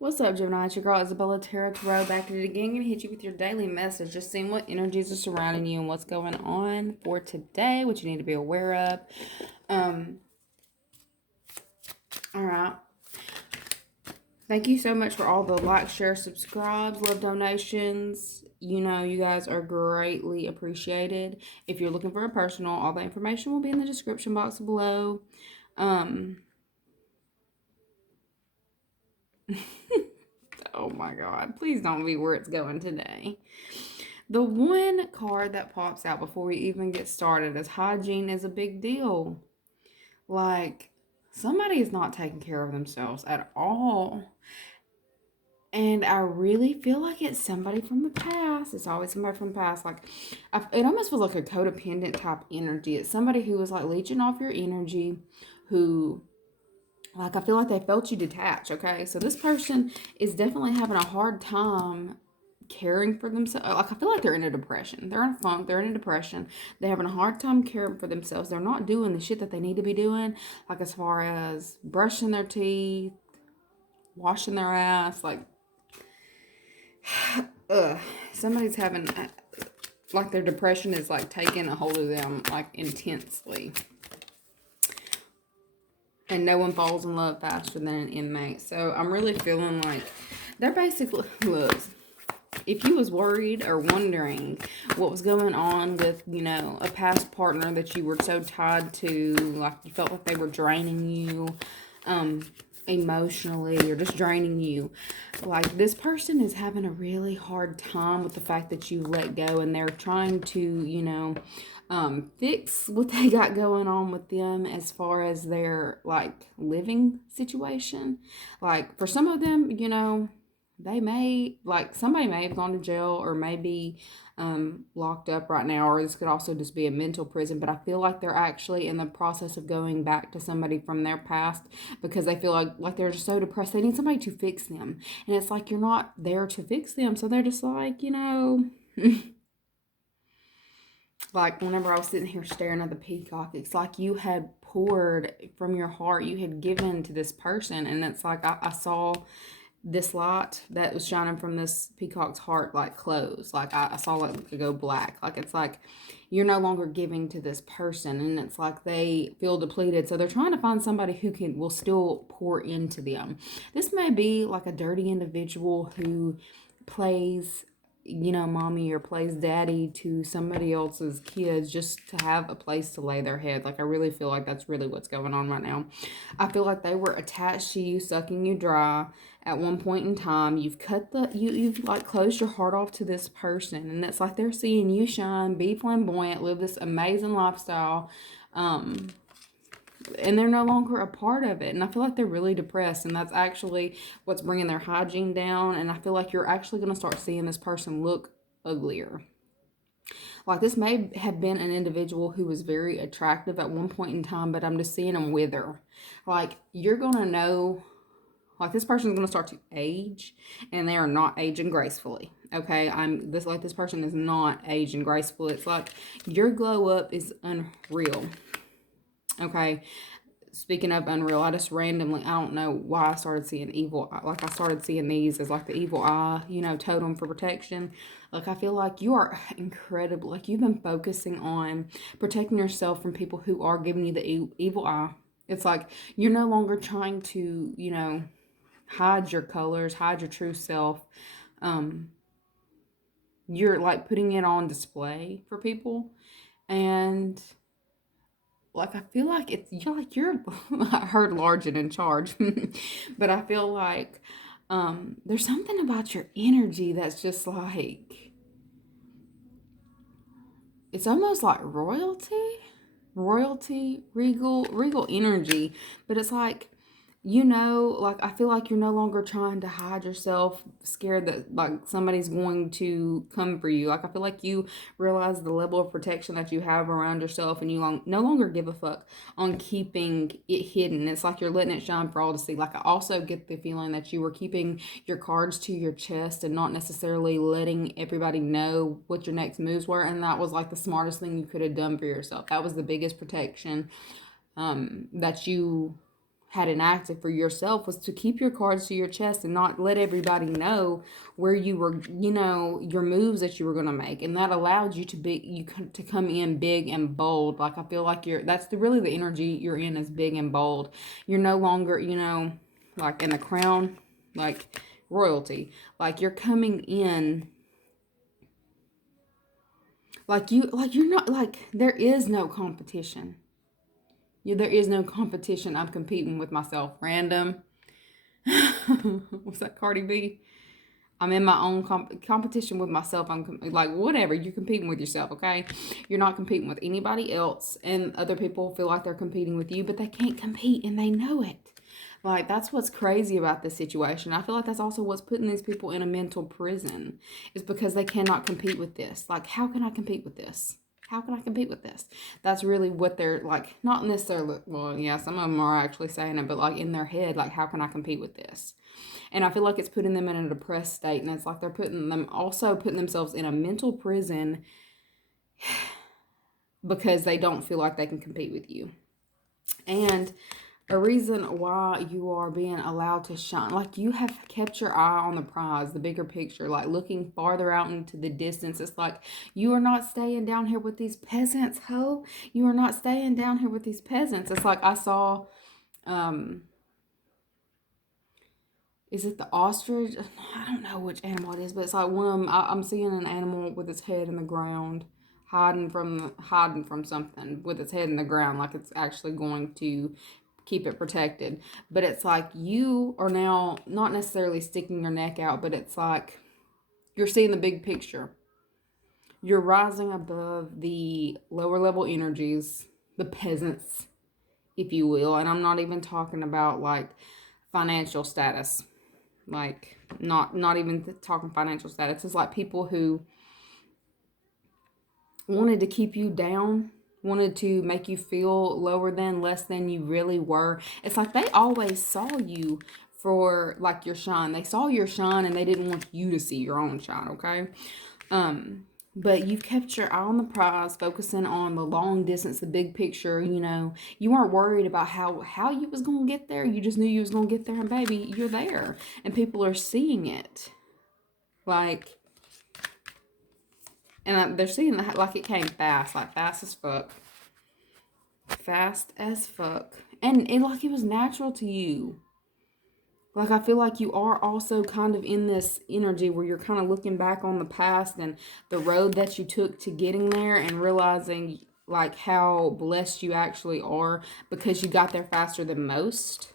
What's up, Gemini? It's your girl Isabella Tarot back at it again. Gonna hit you with your daily message, just seeing what energies are surrounding you and what's going on for today, what you need to be aware of. Um, all right. Thank you so much for all the likes, shares, subscribes, love donations. You know, you guys are greatly appreciated. If you're looking for a personal, all the information will be in the description box below. Um, oh my God, please don't be where it's going today. The one card that pops out before we even get started is hygiene is a big deal. Like, somebody is not taking care of themselves at all. And I really feel like it's somebody from the past. It's always somebody from the past. Like, it almost feels like a codependent type energy. It's somebody who was like leeching off your energy, who, like, I feel like they felt you detach. Okay. So this person is definitely having a hard time caring for themselves. Like, I feel like they're in a depression. They're in a funk. They're in a depression. They're having a hard time caring for themselves. They're not doing the shit that they need to be doing. Like, as far as brushing their teeth, washing their ass. Like, somebody's having, like, their depression is, like, taking a hold of them, like, intensely. And no one falls in love faster than an inmate. So I'm really feeling like they're basically, look, if you was worried or wondering what was going on with, you know, a past partner that you were so tied to, like you felt like they were draining you, emotionally, or just draining you, like, this person is having a really hard time with the fact that you let go, and they're trying to, you know, fix what they got going on with them as far as their, like, living situation. Like, for some of them, you know, they may, like, somebody may have gone to jail or maybe locked up right now, or this could also just be a mental prison, but I feel like they're actually in the process of going back to somebody from their past because they feel like they're just so depressed. They need somebody to fix them, and it's like you're not there to fix them, so they're just like, you know. Like, whenever I was sitting here staring at the peacock, it's like you had poured from your heart, you had given to this person, and it's like I saw this light that was shining from this peacock's heart, like, close. Like, I saw it go black. Like, it's like you're no longer giving to this person, and it's like they feel depleted, so they're trying to find somebody who will still pour into them. This may be like a dirty individual who plays, you know, mommy or plays daddy to somebody else's kids just to have a place to lay their head. Like, I really feel like that's really what's going on right now. I feel like they were attached to you, sucking you dry at one point in time. You've cut you've like closed your heart off to this person, and it's like they're seeing you shine, be flamboyant, live this amazing lifestyle. And they're no longer a part of it, and I feel like they're really depressed, and that's actually what's bringing their hygiene down. And I feel like you're actually going to start seeing this person look uglier. Like, this may have been an individual who was very attractive at one point in time, but I'm just seeing them wither. Like, you're going to know, like, this person's going to start to age, and they are not aging gracefully. Okay, this person is not aging graceful. It's like your glow up is unreal. Okay, speaking of unreal, I just randomly, I don't know why I started seeing evil. Like, I started seeing these as like the evil eye, you know, totem for protection. Like, I feel like you are incredible. Like, you've been focusing on protecting yourself from people who are giving you the evil eye. It's like you're no longer trying to, you know, hide your colors, hide your true self. Um, you're like putting it on display for people, and like, I feel like you're I heard large and in charge, but I feel like there's something about your energy that's just like, it's almost like royalty, regal energy, but it's like, you know, like, I feel like you're no longer trying to hide yourself, scared that, like, somebody's going to come for you. Like, I feel like you realize the level of protection that you have around yourself, and you no longer give a fuck on keeping it hidden. It's like you're letting it shine for all to see. Like, I also get the feeling that you were keeping your cards to your chest and not necessarily letting everybody know what your next moves were, and that was like the smartest thing you could have done for yourself. That was the biggest protection that you had enacted for yourself was to keep your cards to your chest and not let everybody know where you were, your moves that you were going to make. And that allowed you to come in big and bold. Like, I feel like that's really the energy you're in, is big and bold. You're no longer, like in the crown, like royalty. Like, you're coming in you're not, like, there is no competition. There is no competition. I'm competing with myself. Random. What's that, Cardi B? I'm in my own competition with myself. Like, whatever. You're competing with yourself, okay? You're not competing with anybody else. And other people feel like they're competing with you, but they can't compete, and they know it. Like, that's what's crazy about this situation. I feel like that's also what's putting these people in a mental prison, is because they cannot compete with this. Like, how can I compete with this? How can I compete with this? That's really what they're like, not necessarily, well, yeah, some of them are actually saying it, but like in their head, like, how can I compete with this? And I feel like it's putting them in a depressed state, and it's like they're putting themselves in a mental prison because they don't feel like they can compete with you. And a reason why you are being allowed to shine, like, you have kept your eye on the prize, the bigger picture, like looking farther out into the distance. It's like, you are not staying down here with these peasants, ho. You are not staying down here with these peasants. It's like, I saw, is it the ostrich? I don't know which animal it is, but it's like one of them. I'm seeing an animal with its head in the ground, hiding from something, with its head in the ground, like it's actually going to keep it protected. But it's like, you are now not necessarily sticking your neck out, but it's like you're seeing the big picture. You're rising above the lower level energies, the peasants, if you will. And I'm not even talking about like financial status. Like, not even talking financial status. It's like people who wanted to keep you down, wanted to make you feel lower than, less than you really were. It's like they always saw you for like your shine. They saw your shine, and they didn't want you to see your own shine, okay? But you've kept your eye on the prize, focusing on the long distance, the big picture. You weren't worried about how you was going to get there. You just knew you was going to get there, and baby, you're there. And people are seeing it. Like, and they're seeing that like it came fast, like fast as fuck. Fast as fuck. And like it was natural to you. Like, I feel like you are also kind of in this energy where you're kind of looking back on the past and the road that you took to getting there, and realizing like how blessed you actually are because you got there faster than most.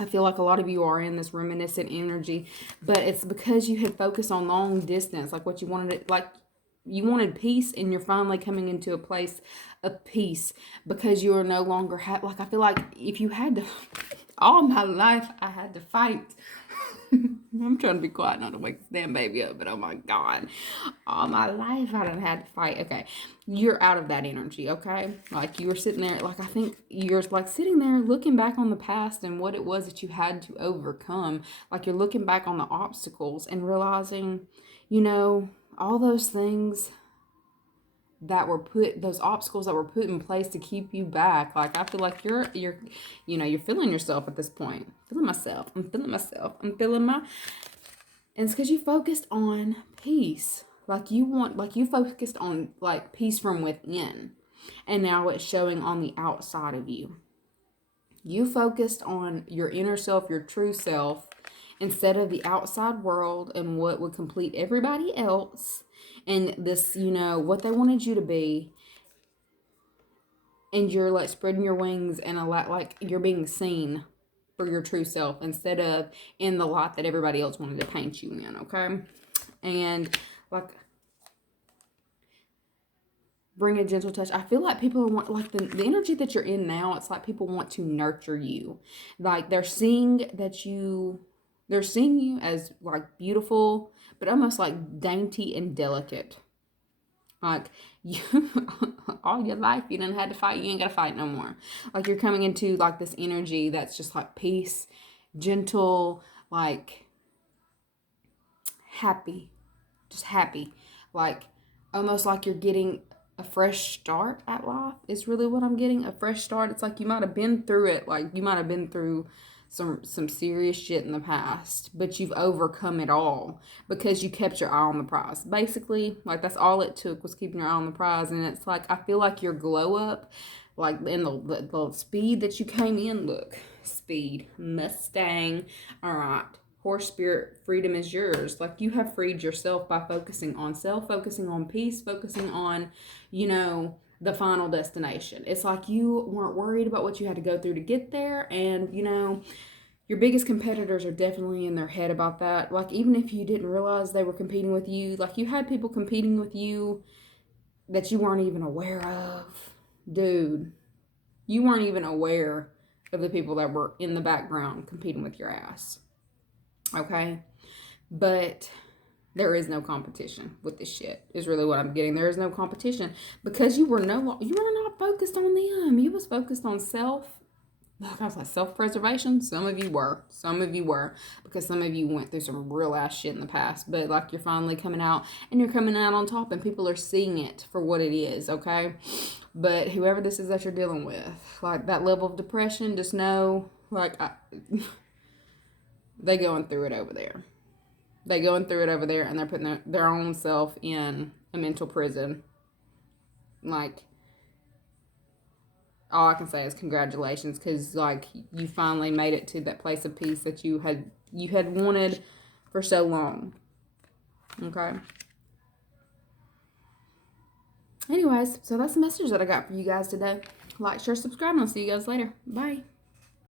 I feel like a lot of you are in this reminiscent energy, but it's because you had focused on long distance, like what you wanted, like you wanted peace, and you're finally coming into a place of peace because you are no longer like, I feel like if you had to, all my life I had to fight. I'm trying to be quiet not to wake this damn baby up, but oh my God, all my life I done had to fight. Okay, you're out of that energy, okay? Like, you were sitting there, like, I think you're like sitting there looking back on the past and what it was that you had to overcome. Like, you're looking back on the obstacles and realizing, all those things that were those obstacles that were put in place to keep you back. Like, I feel like you're feeling yourself at this point. I'm feeling myself. I'm feeling my, and it's because you focused on peace. Like, you focused on like peace from within, and now it's showing on the outside of you. You focused on your inner self, your true self, instead of the outside world and what would complete everybody else, and this, what they wanted you to be. And you're like spreading your wings, and a lot, like, you're being seen for your true self instead of in the light that everybody else wanted to paint you in, okay? And like, bring a gentle touch. I feel like people are like the energy that you're in now. It's like people want to nurture you. Like, they're seeing you as like beautiful, but almost like dainty and delicate. Like, you, all your life you done had to fight. You ain't gotta fight no more. Like, you're coming into like this energy that's just like peace, gentle, like happy, just happy. Like, almost like you're getting a fresh start at life is really what I'm getting. A fresh start. It's like you might have been through it. Like you might have been through some serious shit in the past, but you've overcome it all because you kept your eye on the prize. Basically, like that's all it took was keeping your eye on the prize. And it's like I feel like your glow up, like in the speed that you came in. Look, speed, Mustang. All right. Horse spirit, freedom is yours. Like you have freed yourself by focusing on self, focusing on peace, focusing on, you know, the final destination. It's like you weren't worried about what you had to go through to get there. And, you know, your biggest competitors are definitely in their head about that. Like even if you didn't realize they were competing with you, like you had people competing with you that you weren't even aware of. Dude, you weren't even aware of the people that were in the background competing with your ass. Okay? But there is no competition with this shit is really what I'm getting. There is no competition because you were not focused on them. You was focused on self-preservation. Some of you were because some of you went through some real ass shit in the past, but like you're finally coming out and you're coming out on top and people are seeing it for what it is. Okay. But whoever this is that you're dealing with, like that level of depression, just know like they going through it over there. They going through it over there and they're putting their own self in a mental prison. Like, all I can say is congratulations because, like, you finally made it to that place of peace that you had wanted for so long. Okay? Anyways, so that's the message that I got for you guys today. Like, share, subscribe, and I'll see you guys later. Bye.